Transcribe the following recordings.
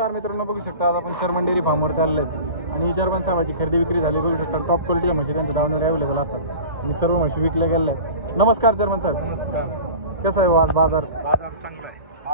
नमस्कार मित्रांनो बघू शकता आज आपण चर्मन डेअरी फार्मवर चालले आणि जर्मन साहेबाची खरेदी विक्री झाली बघू शकता टॉप क्वालिटीच्या म्हशी त्यांच्या दावणीवर अवेलेबल असतात. आणि सर्व म्हशी विकल्या गेल्या आहेत. नमस्कार जर्मन साहेब. नमस्कार. कसा आहे हो आज बाजार? बाजार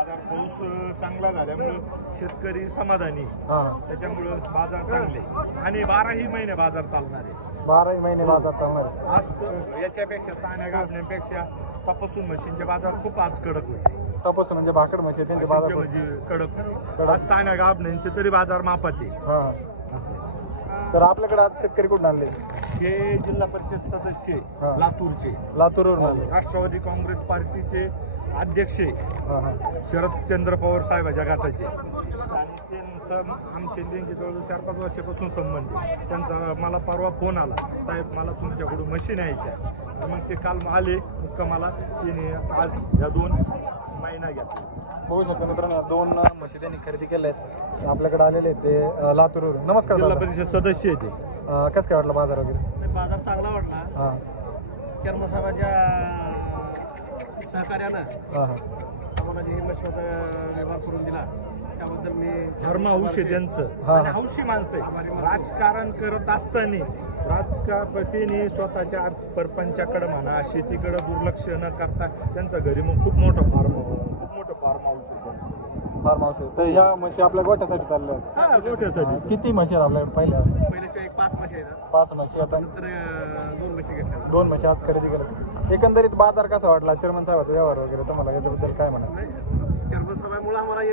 बाजार पाऊस चांगला झाल्यामुळं शेतकरी समाधानी. हां त्याच्यामुळं बाजार चांगले. आणि बाराही महिने बाजार चालणार आहे बाराही महिने बाजार चालणार आहे. आज याच्यापेक्षा ताण्या गाभण्यापेक्षा तपासून मशीनचे बाजार खूप आज कडक होते तपासून म्हणजे भाकड म्हशी त्यांचे बाजार म्हणजे कडक. होते आज ताण्या गाभण्यांचे तरी बाजार मापात आहे हां हां. तर आपल्याकडे आज शेतकरी कुठून आणले हे जिल्हा परिषद सदस्य हा. लातूरचे. लातूरवरून आणले राष्ट्रवादी काँग्रेस पार्टीचे अध्यक्ष आहे. हां हां. शरदचंद्र पवार साहेबाच्या गटाचे. आणि त्यांचं आमचे त्यांचे जवळजवळ चार पाच वर्षापासून संबंध आहे. त्यांचा मला परवा फोन आला. साहेब मला तुमच्याकडून मशीन यायच्या. मग ते काल आले मुक्कामाला. तिने आज या दोन महिना घेतला. बघू शकता मित्रांनो या दोन म्हशी त्यांनी खरेदी केल्या आहेत. आपल्याकडे आलेले आहेत ते लातूरवरून. नमस्कार जिल्हा दादा. परिषद सदस्य आहे ते. अं, कसं काय वाटलं बाजार वगैरे? बाजार चांगला वाटला. हां. कर्मसाहेबांच्या सहकार्यानं हां हां. आम्हाला जे हिंमत व्यवहार करून दिला. त्याबद्दल मी धर्म हौशी त्यांचं हा. आणि हौशी माणसं आहे राजकारण करत असताना राजकारपतीने स्वतःच्या अर्थ परपंचाकडे म्हणा शेतीकडे दुर्लक्ष न करता त्यांचा घरी मग खूप मोठं फार्म खूप मोठं फार्म हाऊस आहे त्यांचं. फार्म हाऊस आहे. तर ह्या म्हशी आपल्या गोठ्यासाठी चालल्या आहेत. हा गोठ्यासाठी. किती म्हशी आहेत आपल्याकडे पहिल्या? पहिल्याच्या एक पाच म्हशी आहेत. पाच म्हशी. आता दोन म्हशी घेतल्या दोन म्हशी आज खरेदी केल्या एकंदरीत बाजार कसा वाटला? चेअरमन साहेबाचा व्यवहार वगैरे तुम्हाला याच्याबद्दल काय म्हणा कर्मसाहेबांमुळे आम्हाला हे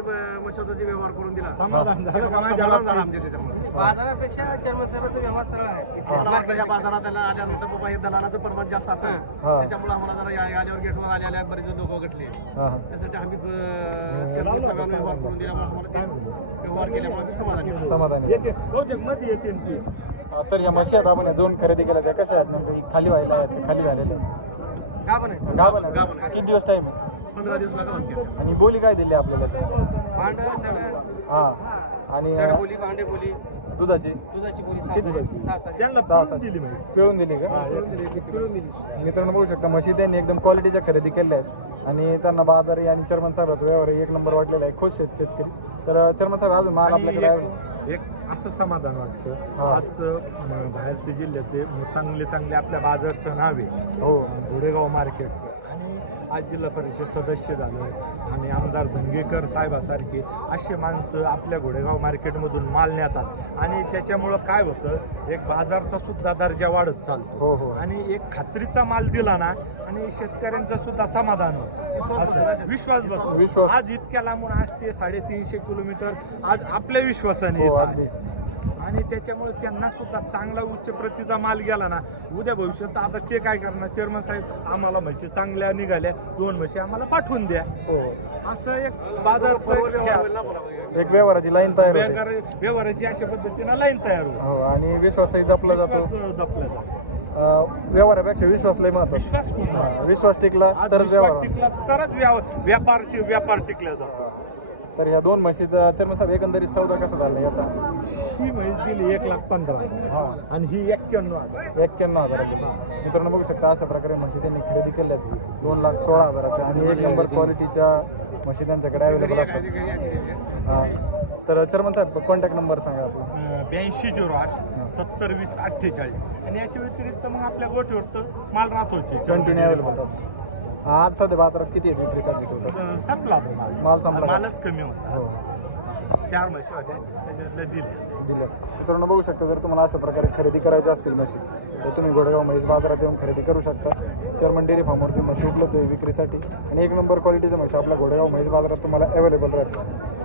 व्यवहार करून दिला. समाधान झालं. का माझ्या समाधान झालं बाबतीत? आमच्या त्याच्यामुळे. बाजारापेक्षा कर्मसाहेबांचा व्यवहार सरळ आहे. मार्केटच्या बाजारात त्याला आल्यानंतर बाबा हे दलालाचं प्रमाण जास्त असेल. हा. त्याच्यामुळे आम्हाला जरा या- आल्यावर गेटवर आल्या आल्या बरेच लोक घटले त्यासाठी आम्ही व्यवहार करून दिल्यामुळे आम्हाला ते व्यवहार केल्यामुळे समाधानी. समाधानी येते. तर ह्या आपण दोन खरेदी केल्या त्या कशा आहेत नेमकं? खाली व्हायला आहेत खाली झालेल्या आहे. गाभण आहे. गाभण आहे. किती दिवस टाईम आहे? पंधरा दिवस लागत आणि बोली काय दिली आपल्याला त्याची? भांड सगळं. हां. आणि बोली भांडे बोली. दुधाची? दुधाची बोली किती द्यायची? सहा सहा त्यांना सहा पिळून सात. दिली माहिती पिळून दिली का? पिळून दिली मित्रांनो बघू शकता म्हशी त्यांनी एकदम क्वालिटीच्या खरेदी केल्या आहेत. आणि त्यांना बाजारी आणि चर्मन साहेबाचा व्यवहार एक नंबर वाटलेला आहे. खुश आहेत शेतकरी. तर चर्मन साहेब अजून माल आपल्याकडे आहे. एक असं समाधान वाटतं. आज बाहेरचे जिल्ह्यातले चांगले चांगले आपल्या बाजारचं नाव आहे. हो. घोडेगाव मार्केटचं. आज जिल्हा परिषद सदस्य झालं आणि आमदार धंगेकर साहेबासारखे असे माणसं आपल्या घोडेगाव मार्केटमधून माल नेतात आणि त्याच्यामुळं काय होतं एक बाजारचा सुद्धा दर्जा वाढत चालतो. हो हो. आणि एक खात्रीचा माल दिला ना आणि शेतकऱ्यांचं सुद्धा समाधान होतं. असं. विश्वास बसतो. विश्वास. आज इतक्या लांबून आज ते साडेतीनशे किलोमीटर आज आपल्या विश्वासाने हो येत आहे. अगदीच आणि त्याच्यामुळे त्यांना सुद्धा चांगला उच्च प्रतीचा माल गेला ना. उद्या भविष्यात आता ते काय करणार? चेअरमन साहेब आम्हाला म्हशी चांगल्या निघाल्या. दोन म्हशी आम्हाला पाठवून द्या. हो. असं एक बाजार एक व्यवहाराची लाईन तयार होते. व्यवहाराची अशा पद्धतीनं लाईन तयार होईल हो आणि विश्वासही जपला जातो. विश्वास जपला जातो. अं, व्यवहारापेक्षा विश्वास लय महत्त्वाचा. विश्वास खूप महत्त्वाचा. हा, विश्वास टिकला आज तरच विश्वास व्यवहार टिकला तरच व्याव- व्यापारची व्यापार टिकला जातो. तर ह्या दोन म्हशीचा साहेब एकंदरीत चौदा कसा झाला याचा? ही म्हैस दिली एक लाख पंधरा. हा. आणि ही एक्क्याण्णव हजार. एक्क्याण्णव हजाराचे. मित्रांनो बघू शकता अशा प्रकारे म्हशी त्यांनी खरेदी केल्या आहेत. दोन लाख सोळा हजाराच्या आणि एक नंबर क्वालिटीच्या म्हशी त्यांच्याकडे अवेलेबल असतात. हा. तर चर्मन साहेब कॉन्टॅक्ट नंबर सांगा आपला. ब्याऐंशी झिरो आठ सत्तर वीस अठ्ठेचाळीस. आणि याच्या व्यतिरिक्त मग आपल्या गोठीवर तर माल राहतोच. कंटिन्यू अवेलेबल आज सध्या बाजारात किती आहे विक्रीसाठी टोटल संपला तो माल. माल संपला का? मालच कमी होता. हो. चार म्हशी होत्या त्याच्यातल्या दिल्या दिलं. मित्रांनो बघू शकता जर तुम्हाला अशा प्रकारे खरेदी करायची असतील म्हशी तर तुम्ही गोडेगाव म्हैस बाजारात येऊन खरेदी करू शकता. चर्मन डेअरी फार्मवरती म्हशी उपलब्ध आहे विक्रीसाठी. आणि एक नंबर क्वालिटीच्या म्हशी आपल्या गोडेगाव म्हैस बाजारात तुम्हाला अवेलेबल राहतील.